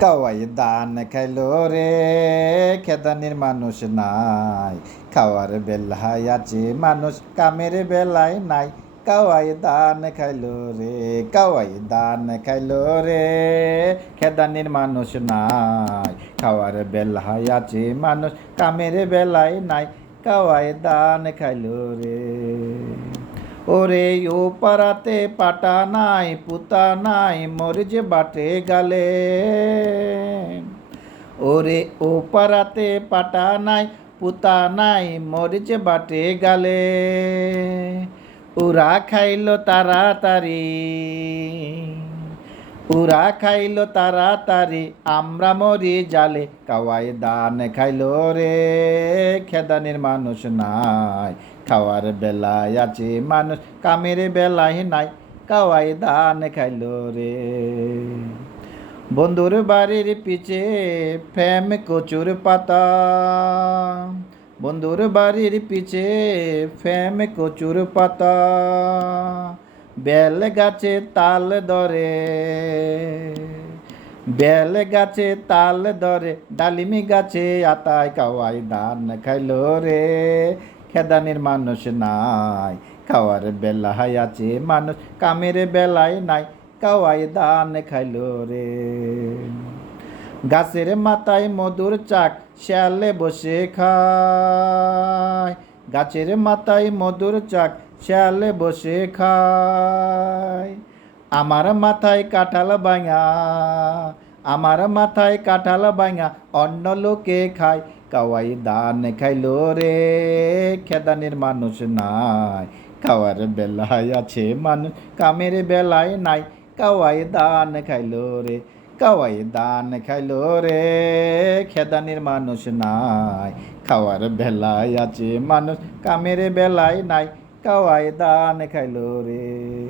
Kawaii দান খাইলো রে, খেদানির মানুষ নাই। খাওয়ার বেলায় আছে মানুষ কামের বেলায় নাই। কাওয়াই দান খাইলো রে কাওয়াই দান খাইলো রে, খেদানির মানুষ নাই। খাওয়ার বেলায় আছে মানুষ কামের বেলায় নাই। কাওয়াই দান খাইলো রে। ওরে ও পাড়াতে পাটা নাই, পুতা নাই, মরিচ বাটে গালে। ওরে ও পাড়াতে পাটা নাই, পুতা নাই, মরিচ বাটে গালে। ওরা খাইল তাড়াতাড়ি। উরা খাইলো তাড়াতাড়ি, আমরা মরি জালে। কাওয়াই দান খাইলো রে, খেদানির মানুষ নাই। খাওয়ার বেলায় আছে মানুষ, কামের বেলায় নাই। কাওয়াই দান খাইলো রে। বন্ধুর বাড়ির পিছে ফ্যাম কচুর পাতা। বন্ধুর বাড়ির পিছে ফ্যাম কচুর পাতা। বেল গাছে তাল ধরে, বেল গাছে তাল ধরে, ডালিমি গাছে আতায় কাওয়াই ধান খাইলো রে। খেদানির মানুষ নাই, খাওয়ার বেলায় আছে মানুষ, কামের বেলায় নাই কাওয়াই ধান খাইলো রে। গাছের মাথায় মধুর চাক, শ্যালে বসে খায়, গাছের মাথায় মধুর চাক শ্যালে বসে খায়। আমার মাথায় কাঁঠাল বাঙা আমার মাথায় কাঁঠাল বাঙা অন্য লোকে খায়। কাওয়াই দান খাইলো রে, খেদানির মানুষ নাই। খাওয়ার বেলায় আছে মানুষ, কামের বেলায় নাই। কাওয়াই দান খাইলো রে, কাওয়াই দান খাইলো রে, খেদানির মানুষ নাই। খাওয়ার বেলায় আছে মানুষ, কামের বেলায় নাই। কাওয়াই দান খাইল রে।